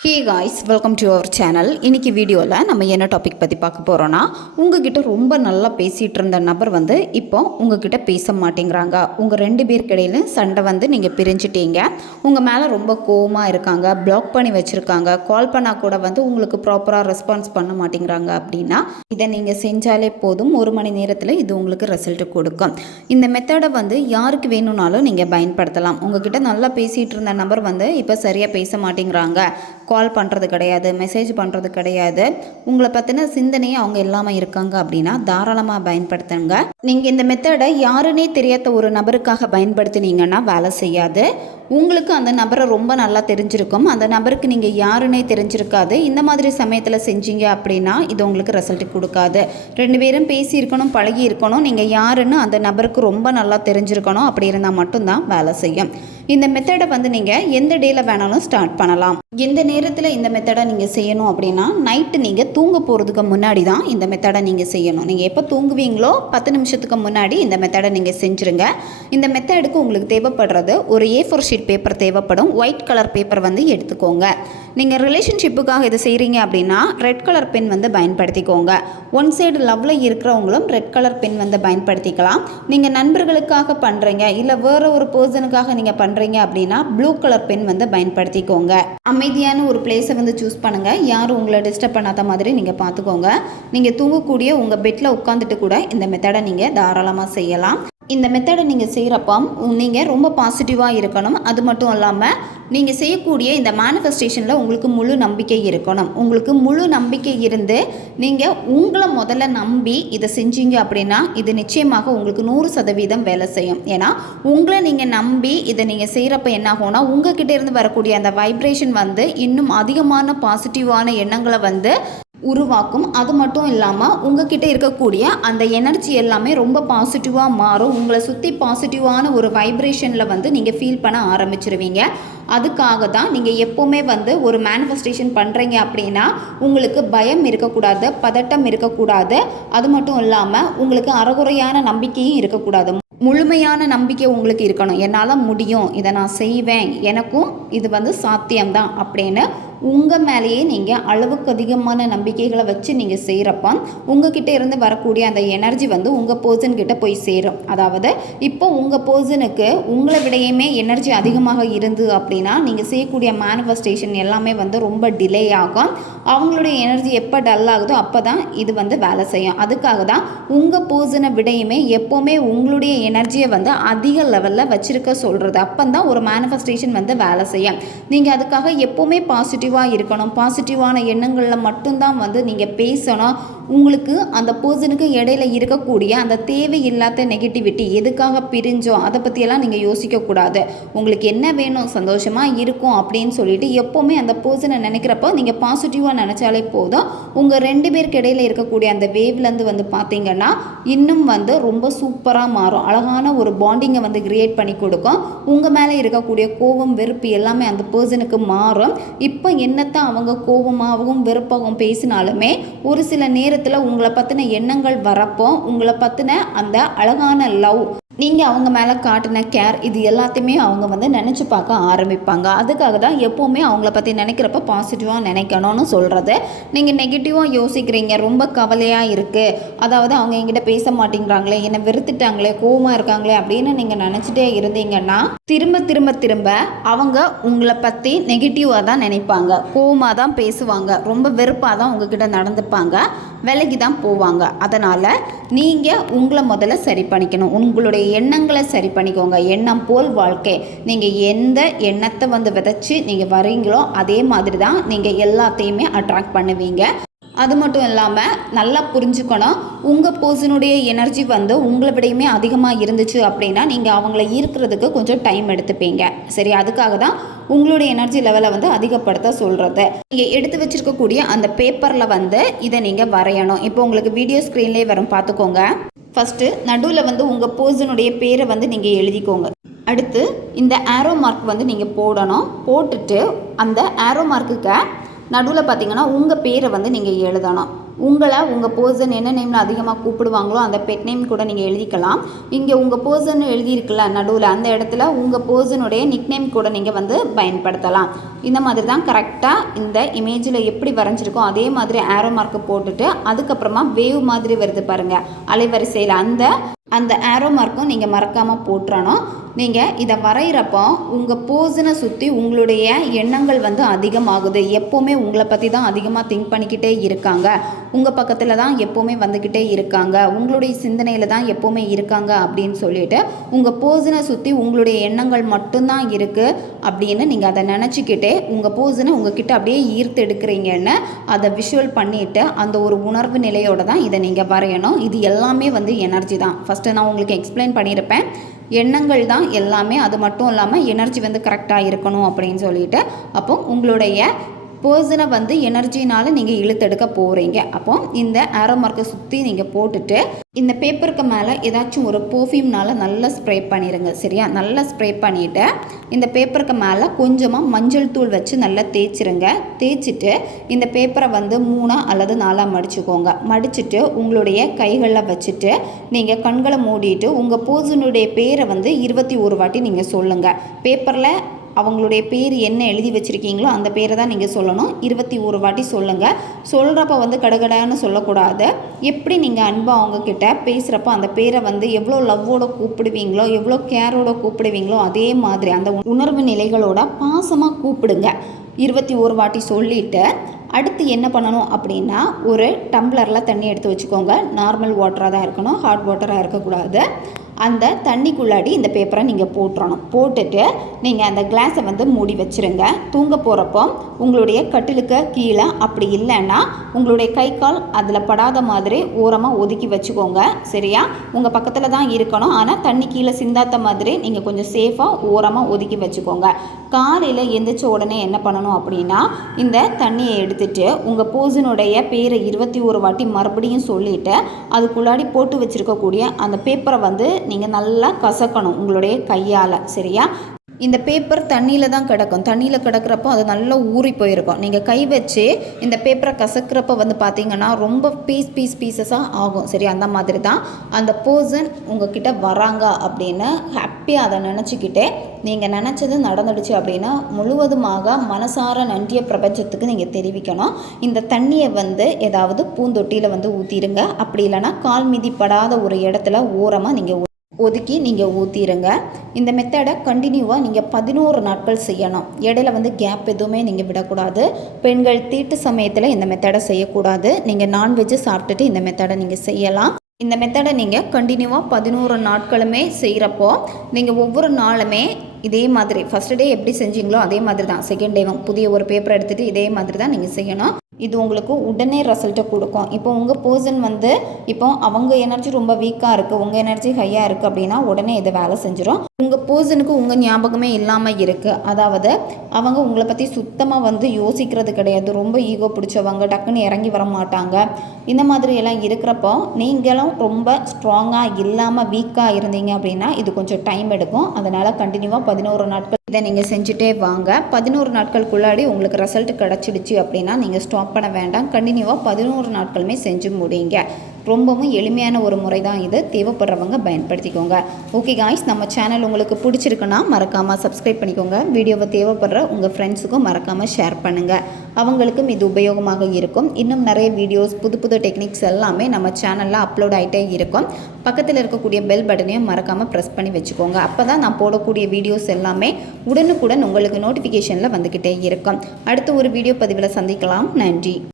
Hey guys welcome to our channel இன்றைக்கி வீடியோவில் நம்ம என்ன டாபிக் பற்றி பார்க்க போகிறோன்னா உங்ககிட்ட ரொம்ப நல்லா பேசிகிட்டு இருந்த நபர் வந்து இப்போ உங்ககிட்ட பேச மாட்டேங்கிறாங்க. உங்கள் ரெண்டு பேருக்கு சண்டை வந்து நீங்கள் பிரிஞ்சிட்டீங்க. உங்கள் மேலே ரொம்ப கோவமாக இருக்காங்க பிளாக் பண்ணி வச்சுருக்காங்க. கால் பண்ணால் கூட வந்து உங்களுக்கு ப்ராப்பராக ரெஸ்பான்ஸ் பண்ண மாட்டேங்கிறாங்க அப்படின்னா இதை நீங்கள் செஞ்சாலே போதும். ஒரு மணி நேரத்தில் இது உங்களுக்கு ரிசல்ட் கொடுக்கும். இந்த மெத்தடை வந்து யாருக்கு வேணும்னாலும் நீங்கள் பயன்படுத்தலாம். உங்ககிட்ட நல்லா பேசிகிட்டு இருந்த நபர் வந்து இப்போ சரியாக பேச மாட்டேங்கிறாங்க. கால் பண்ணுறது கிடையாது மெசேஜ் பண்ணுறது கிடையாது. உங்களை பற்றின சிந்தனையே அவங்க இல்லாமல் இருக்காங்க அப்படின்னா தாராளமாக பயன்படுத்துங்க. நீங்கள் இந்த மெத்தடை யாருன்னே தெரியாத ஒரு நபருக்காக பயன்படுத்தினீங்கன்னா வேலை செய்யாது. உங்களுக்கு அந்த நபரை ரொம்ப நல்லா தெரிஞ்சிருக்கும். அந்த நபருக்கு நீங்கள் யாருன்னே தெரிஞ்சிருக்காது. இந்த மாதிரி சமயத்தில் செஞ்சீங்க அப்படின்னா இது உங்களுக்கு ரிசல்ட் கொடுக்காது. ரெண்டு பேரும் பேசியிருக்கணும் பழகி இருக்கணும் நீங்கள் யாருன்னு அந்த நபருக்கு ரொம்ப நல்லா தெரிஞ்சிருக்கணும். அப்படி இருந்தால் மட்டும்தான் வேலை செய்யும். இந்த மெத்தடை வந்து நீங்கள் எந்த டேயில் வேணாலும் ஸ்டார்ட் பண்ணலாம். எந்த நேரத்தில் இந்த மெத்தடை நீங்கள் செய்யணும் அப்படின்னா நைட்டு நீங்கள் தூங்க போகிறதுக்கு முன்னாடி தான் இந்த மெத்தடை நீங்கள் செய்யணும். நீங்கள் எப்போ தூங்குவீங்களோ பத்து நிமிஷத்துக்கு முன்னாடி இந்த மெத்தடை நீங்கள் செஞ்சுருங்க. இந்த மெத்தடுக்கு உங்களுக்கு தேவைப்படுறது ஒரு ஏ ஃபோர் ஷீட் பேப்பர் தேவைப்படும். ஒயிட் கலர் பேப்பர் வந்து எடுத்துக்கோங்க. நீங்கள் ரிலேஷன்ஷிப்புக்காக இது செய்கிறீங்க அப்படின்னா ரெட் கலர் பென் வந்து பயன்படுத்திக்கோங்க. ஒன் சைடு லவ்வில் இருக்கிறவங்களும் ரெட் கலர் பென் வந்து பயன்படுத்திக்கலாம். நீங்கள் நண்பர்களுக்காக பண்ணுறீங்க இல்லை வேறு ஒரு பர்சனுக்காக நீங்கள் பண்ணுறீங்க அப்படின்னா ப்ளூ கலர் பென் வந்து பயன்படுத்திக்கோங்க. அமைதியான ஒரு பிளேஸை வந்து சூஸ் பண்ணுங்கள் யாரும் உங்களை டிஸ்டர்ப் பண்ணாத மாதிரி நீங்கள் பார்த்துக்கோங்க. நீங்கள் தூங்கக்கூடிய உங்கள் பெட்டில் உட்காந்துட்டு கூட இந்த மெத்தடை நீங்கள் தாராளமாக செய்யலாம். இந்த மெத்தடை நீங்கள் செய்கிறப்போ நீங்கள் ரொம்ப பாசிட்டிவாக இருக்கணும். அது மட்டும் இல்லாமல் நீங்கள் செய்யக்கூடிய இந்த மேனிஃபெஸ்டேஷனில் உங்களுக்கு முழு நம்பிக்கை இருக்கணும். உங்களுக்கு முழு நம்பிக்கை இருந்து நீங்கள் உங்களை முதல்ல நம்பி இதை செஞ்சீங்க அப்படின்னா இது நிச்சயமாக உங்களுக்கு நூறு சதவீதம் வேலை செய்யும். ஏன்னா உங்களை நீங்கள் நம்பி இதை நீங்கள் செய்கிறப்ப என்ன ஆகும்னா உங்ககிட்ட இருந்து வரக்கூடிய அந்த வைப்ரேஷன் வந்து இன்னும் அதிகமான பாசிட்டிவான எண்ணங்களை வந்து உருவாக்கும். அது மட்டும் இல்லாமல் உங்ககிட்ட இருக்கக்கூடிய அந்த எனர்ஜி எல்லாமே ரொம்ப பாசிட்டிவாக மாறும். உங்களை சுற்றி பாசிட்டிவான ஒரு வைப்ரேஷனில் வந்து நீங்கள் ஃபீல் பண்ண ஆரம்பிச்சிருவீங்க. அதுக்காக தான் நீங்கள் எப்போவுமே வந்து ஒரு மேனிஃபெஸ்டேஷன் பண்ணுறீங்க அப்படின்னா உங்களுக்கு பயம் இருக்கக்கூடாது பதட்டம் இருக்கக்கூடாது. அது மட்டும் இல்லாமல் உங்களுக்கு அறகுறையான நம்பிக்கையும் இருக்கக்கூடாது. முழுமையான நம்பிக்கை உங்களுக்கு இருக்கணும். என்னால் முடியும் இதை நான் செய்வேன் எனக்கும் இது வந்து சாத்தியம்தான் அப்படின்னு உங்கள் மேலேயே நீங்கள் அளவுக்கு அதிகமான நம்பிக்கைகளை வச்சு நீங்கள் செய்கிறப்ப உங்ககிட்ட இருந்து வரக்கூடிய அந்த எனர்ஜி வந்து உங்கள் பர்சன் கிட்ட போய் சேரும். அதாவது இப்போ உங்கள் பர்சனுக்கு உங்களை விடையுமே எனர்ஜி அதிகமாக இருந்து அப்படின்னா நீங்கள் செய்யக்கூடிய மேனிஃபெஸ்டேஷன் எல்லாமே வந்து ரொம்ப டிலே ஆகும். அவங்களுடைய எனர்ஜி எப்போ டல் ஆகுதோ அப்போ தான் இது வந்து வேலை செய்யும். அதுக்காக தான் உங்கள் பர்சனை விடையுமே எப்போவுமே உங்களுடைய எனர்ஜியை வந்து அதிக லெவலில் வச்சுருக்க சொல்கிறது அப்போ தான் ஒரு மேனிஃபெஸ்டேஷன் வந்து வேலை செய்யும். நீங்கள் அதுக்காக எப்போவுமே பாசிட்டிவாக இருக்கணும். பாசிட்டிவான எண்ணங்களில் மட்டும்தான் வந்து நீங்கள் பேசணும். உங்களுக்கு அந்த பர்சனுக்கு இடையில இருக்கக்கூடிய அந்த தேவையில்லாத நெகட்டிவிட்டி எதுக்காக பிரிஞ்சோம் அதை பற்றியெல்லாம் நீங்கள் யோசிக்கக்கூடாது உங்களுக்கு என்ன வேணும் சந்தோஷமாக இருக்கும் அப்படின்னு சொல்லிட்டு எப்போவுமே அந்த பர்சனை நினைக்கிறப்போ நீங்கள் பாசிட்டிவாக நினச்சாலே போதும். உங்கள் ரெண்டு பேருக்கு இடையில இருக்கக்கூடிய அந்த வேவ்லேருந்து வந்து பார்த்தீங்கன்னா இன்னும் வந்து ரொம்ப சூப்பராக மாறும். அழகான ஒரு பாண்டிங்கை வந்து கிரியேட் பண்ணி கொடுக்கும். உங்கள் மேலே இருக்கக்கூடிய கோபம் வெறுப்பு எல்லாமே அந்த பர்சனுக்கு மாறும். இப்போ என்னத்தான் அவங்க கோபமாகவும் வெறுப்பாகவும் பேசினாலுமே ஒரு சில நேரம் நேரத்தில் உங்களை பற்றின எண்ணங்கள் வரப்போ உங்களை பற்றின அந்த அழகான லவ் நீங்கள் அவங்க மேலே காட்டின கேர் இது எல்லாத்தையுமே அவங்க வந்து நினச்சி பார்க்க ஆரம்பிப்பாங்க. அதுக்காக தான் எப்போவுமே அவங்கள பற்றி நினைக்கிறப்ப பாசிட்டிவாக நினைக்கணும்னு சொல்கிறது நீங்கள் நெகட்டிவாக யோசிக்கிறீங்க. ரொம்ப கவலையாக இருக்குது அதாவது அவங்க என்கிட்ட பேச மாட்டேங்கிறாங்களே என்னை வெறுத்துட்டாங்களே கோவமாக இருக்காங்களே அப்படின்னு நீங்கள் நினச்சிட்டே இருந்தீங்கன்னா திரும்ப திரும்ப திரும்ப அவங்க உங்களை பற்றி நெகட்டிவாக தான் நினைப்பாங்க. கோவமாக தான் பேசுவாங்க. ரொம்ப வெறுப்பாக தான் உங்ககிட்ட நடந்துப்பாங்க. விலகி தான் போவாங்க. அதனால் நீங்கள் உங்களை முதல்ல சரி பண்ணிக்கணும். உங்களுடைய எண்ணங்களை சரி பண்ணிக்கோங்க. எண்ணம் போல் வாழ்க்கை. நீங்கள் எந்த எண்ணத்தை வந்து விதைச்சி நீங்கள் வரீங்களோ அதே மாதிரி தான் நீங்கள் எல்லாத்தையுமே அட்ராக்ட் பண்ணுவீங்க. அது மட்டும் இல்லாமல் நல்லா புரிஞ்சுக்கணும். உங்கள் பர்சனுடைய எனர்ஜி வந்து உங்களை விடையுமே அதிகமாக இருந்துச்சு அப்படின்னா நீங்கள் அவங்கள ஈர்க்கிறதுக்கு கொஞ்சம் டைம் எடுத்துப்பீங்க. சரி அதுக்காக தான் உங்களுடைய எனர்ஜி லெவலை வந்து அதிகப்படுத்த சொல்கிறது நீங்கள் எடுத்து வச்சிருக்கக்கூடிய அந்த பேப்பரில் வந்து இதை நீங்கள் வரையணும். இப்போ உங்களுக்கு வீடியோ ஸ்க்ரீன்லேயே வரும். பார்த்துக்கோங்க. ஃபஸ்ட்டு நடுவில் வந்து உங்கள் பர்சனுடைய பேரை வந்து நீங்கள் எழுதிக்கோங்க. அடுத்து இந்த ஆரோ மார்க் வந்து நீங்கள் போடணும். போட்டுட்டு அந்த ஆரோ மார்க்குக்கு நடுவில் பார்த்தீங்கன்னா உங்கள் பேரை வந்து நீங்கள் எழுதணும். உங்களை உங்கள் பர்சன் என்ன நேமில் அதிகமாக கூப்பிடுவாங்களோ அந்த பெட் நேம் கூட நீங்கள் எழுதிக்கலாம். இங்கே உங்கள் பர்சன் எழுதியிருக்குல்ல நடுவில் அந்த இடத்துல உங்கள் பர்சனுடைய நிக் நேம் கூட நீங்கள் வந்து பயன்படுத்தலாம். இந்த மாதிரி தான் கரெக்டாக இந்த இமேஜில் எப்படி வரைஞ்சிருக்கோ அதே மாதிரி ஆரோ மார்க்கு போட்டுட்டு அதுக்கப்புறமா வேவ் மாதிரி வருது பாருங்கள் அலைவரிசையில் அந்த அந்த ஆரோ மார்க்கும் நீங்கள் மறக்காமல் போட்டுறணும். நீங்கள் இதை வரைகிறப்போ உங்கள் போஸனை சுற்றி உங்களுடைய எண்ணங்கள் வந்து அதிகமாகுது. எப்போவுமே உங்களை பற்றி தான் அதிகமாக திங்க் பண்ணிக்கிட்டே இருக்காங்க. உங்கள் பக்கத்தில் தான் எப்போவுமே வந்துக்கிட்டே இருக்காங்க. உங்களுடைய சிந்தனையில் தான் எப்போவுமே இருக்காங்க அப்படின்னு சொல்லிட்டு உங்கள் போஸனை சுற்றி உங்களுடைய எண்ணங்கள் மட்டும்தான் இருக்குது அப்படின்னு நீங்கள் அதை நினச்சிக்கிட்டே உங்கள் போஸனை உங்ககிட்ட அப்படியே ஈர்த்து எடுக்கிறீங்கன்னு அதை விஷுவல் பண்ணிவிட்டு அந்த ஒரு உணர்வு நிலையோடு தான் இதை நீங்கள் வரையணும். இது எல்லாமே வந்து எனர்ஜி தான். ஃபஸ்ட்டு நான் உங்களுக்கு எக்ஸ்பிளைன் பண்ணியிருப்பேன் எண்ணங்கள் தான் எல்லாமே அது மட்டும் இல்லாமல் எனர்ஜி வந்து கரெக்டாக இருக்கணும் அப்படின்னு சொல்லிட்டு அப்போ உங்களுடைய பர்சனை வந்து எனர்ஜினால் நீங்கள் இழுத்தெடுக்க போகிறீங்க அப்போ இந்த ஆரோ மார்க்கை சுற்றி நீங்கள் போட்டுட்டு இந்த பேப்பருக்கு மேலே ஏதாச்சும் ஒரு பர்ஃப்யூம்னால் நல்லா ஸ்ப்ரே பண்ணிடுங்க சரியா? நல்லா ஸ்ப்ரே பண்ணிவிட்டு இந்த பேப்பருக்கு மேலே கொஞ்சமாக மஞ்சள் தூள் வச்சு நல்லா தேய்ச்சிருங்க. தேய்ச்சிட்டு இந்த பேப்பரை வந்து மூணாக அல்லது நாலாக மடிச்சுக்கோங்க. மடிச்சுட்டு உங்களுடைய கைகளில் வச்சுட்டு நீங்கள் கண்களை மூடிட்டு உங்கள் போர்ஸனுடைய பேரை வந்து இருபத்தி ஒரு வாட்டி நீங்கள் சொல்லுங்கள் பேப்பரில் அவங்களுடைய பேர் என்ன எழுதி வச்சுருக்கீங்களோ அந்த பேரை தான் நீங்கள் சொல்லணும். இருபத்தி ஒரு வாட்டி சொல்லுங்கள் சொல்கிறப்ப வந்து கடகடான்னு சொல்லக்கூடாது. எப்படி நீங்கள் அன்பாக அவங்கக்கிட்ட பேசுகிறப்போ அந்த பேரை வந்து எவ்வளோ லவ்வோட கூப்பிடுவீங்களோ எவ்வளோ கேரோட கூப்பிடுவீங்களோ அதே மாதிரி அந்த உணர்வு நிலைகளோட பாசமாக கூப்பிடுங்க. இருபத்தி ஒரு வாட்டி சொல்லிவிட்டு அடுத்து என்ன பண்ணணும் அப்படின்னா ஒரு டம்ளரில் தண்ணி எடுத்து வச்சுக்கோங்க. நார்மல் வாட்டராக தான் இருக்கணும். ஹாட் வாட்டராக இருக்கக்கூடாது. அந்த தண்ணிக்குள்ளாடி இந்த பேப்பரை நீங்கள் போட்டுறணும். போட்டுட்டு நீங்கள் அந்த கிளாஸை வந்து மூடி வச்சுருங்க. தூங்க போகிறப்போ உங்களுடைய கட்டிலுக்கு கீழே அப்படி இல்லைன்னா உங்களுடைய கை கால் அதில் படாத மாதிரி ஓரமாக ஒதுக்கி வச்சுக்கோங்க. சரியா? உங்கள் பக்கத்தில் தான் இருக்கணும். ஆனால் தண்ணி கீழே சிந்தாத்த மாதிரி நீங்கள் கொஞ்சம் சேஃபாக ஓரமாக ஒதுக்கி வச்சுக்கோங்க. காலையில் எந்திரிச்ச உடனே என்ன பண்ணணும் அப்படின்னா இந்த தண்ணியை எடுத்துட்டு உங்கள் போசனுடைய பேரை இருபத்தி ஒரு வாட்டி மறுபடியும் சொல்லிவிட்டு அதுக்குள்ளாடி போட்டு வச்சுருக்கக்கூடிய அந்த பேப்பரை வந்து நீங்கள் நல்லா கசக்கணும் உங்களுடைய கையால் சரியா? இந்த பேப்பர் தண்ணியில் தான் கிடக்கும். தண்ணியில் கிடக்கிறப்போ அது நல்லா ஊறி போயிருக்கும். நீங்கள் கை வச்சு இந்த பேப்பரை கசக்கிறப்ப வந்து பார்த்தீங்கன்னா ரொம்ப பீஸ் பீஸ் பீசஸாக ஆகும். சரி அந்த மாதிரி தான். அந்த பர்சன் உங்ககிட்ட வராங்க அப்படின்னு ஹாப்பியாக அதை நினச்சிக்கிட்டே நீங்கள் நினச்சது நடந்துடுச்சு அப்படின்னா முழுவதுமாக மனசார நன்றிய பிரபஞ்சத்துக்கு நீங்கள் தெரிவிக்கணும். இந்த தண்ணியை வந்து ஏதாவது பூந்தொட்டியில் வந்து ஊற்றிடுங்க அப்படி இல்லைன்னா கால் மிதிப்படாத ஒரு இடத்துல ஓரமாக நீங்கள் ஒதுக்கி நீங்கள் ஊற்றிடுங்க இந்த மெத்தடை கண்டினியூவாக நீங்கள் பதினோரு நாட்கள் செய்யணும். இடையில வந்து கேப் எதுவுமே நீங்கள் விடக்கூடாது. பெண்கள் தீட்டு சமயத்தில் இந்த மெத்தடை செய்யக்கூடாது. நீங்கள் நான்வெஜ்ஜு சாப்பிட்டுட்டு இந்த மெத்தடை நீங்கள் செய்யலாம். இந்த மெத்தடை நீங்கள் கண்டினியூவாக பதினோரு நாட்களுமே செய்கிறப்போ நீங்கள் ஒவ்வொரு நாளுமே இதே மாதிரி ஃபஸ்ட் டே எப்படி செஞ்சீங்களோ அதே மாதிரி தான் செகண்ட் டேவும் புதிய ஒரு பேப்பர் எடுத்துகிட்டு இதே மாதிரி தான் நீங்கள் செய்யணும். இது உங்களுக்கு உடனே ரிசல்ட்டை கொடுக்கும். இப்போ உங்கள் பர்சன் வந்து இப்போ அவங்க எனர்ஜி ரொம்ப வீக்காக இருக்குது உங்கள் எனர்ஜி ஹையாக இருக்குது அப்படின்னா உடனே இதை வேலை செஞ்சிடும் உங்கள் பர்சனுக்கு உங்கள் ஞாபகமே இல்லாமல் இருக்குது அதாவது அவங்க உங்களை பற்றி சுத்தமாக வந்து யோசிக்கிறது கிடையாது. ரொம்ப ஈகோ பிடிச்சவங்க டக்குன்னு இறங்கி வர மாட்டாங்க. இந்த மாதிரி எல்லாம் இருக்கிறப்போ நீங்களும் ரொம்ப ஸ்ட்ராங்காக இல்லாமல் வீக்காக இருந்தீங்க அப்படின்னா இது கொஞ்சம் டைம் எடுக்கும். அதனால் கண்டினியூவாக பதினோரு நாட்கள் இதை நீங்கள் செஞ்சுட்டே வாங்க. பதினோரு நாட்களுக்குள்ளாடி உங்களுக்கு ரிசல்ட் கிடச்சிடுச்சு அப்படின்னா நீங்கள் ஸ்டாப் பண்ண வேண்டாம். கண்டினியூவாக பதினோரு நாட்களுமே செஞ்சு முடியுங்க ரொம்பவும் எளிமையான ஒரு முறை தான் இது. தேவைப்படுறவங்க பயன்படுத்திக்கோங்க. ஓகே காய்ஸ் நம்ம சேனல் உங்களுக்கு பிடிச்சிருக்குன்னா மறக்காமல் சப்ஸ்கிரைப் பண்ணிக்கோங்க. வீடியோவை தேவைப்படுற உங்கள் ஃப்ரெண்ட்ஸுக்கும் மறக்காமல் ஷேர் பண்ணுங்கள் அவங்களுக்கும் இது உபயோகமாக இருக்கும். இன்னும் நிறைய வீடியோஸ் புது புது டெக்னிக்ஸ் எல்லாமே நம்ம சேனலில் அப்லோட் ஆகிட்டே இருக்கும். பக்கத்தில் இருக்கக்கூடிய பெல் பட்டனையும் மறக்காமல் ப்ரெஸ் பண்ணி வச்சுக்கோங்க. அப்போ தான் நான் போடக்கூடிய வீடியோஸ் எல்லாமே உடனுக்குடன் உங்களுக்கு நோட்டிஃபிகேஷனில் வந்துக்கிட்டே இருக்கும். அடுத்த ஒரு வீடியோ பதிவில் சந்திக்கலாம். நன்றி.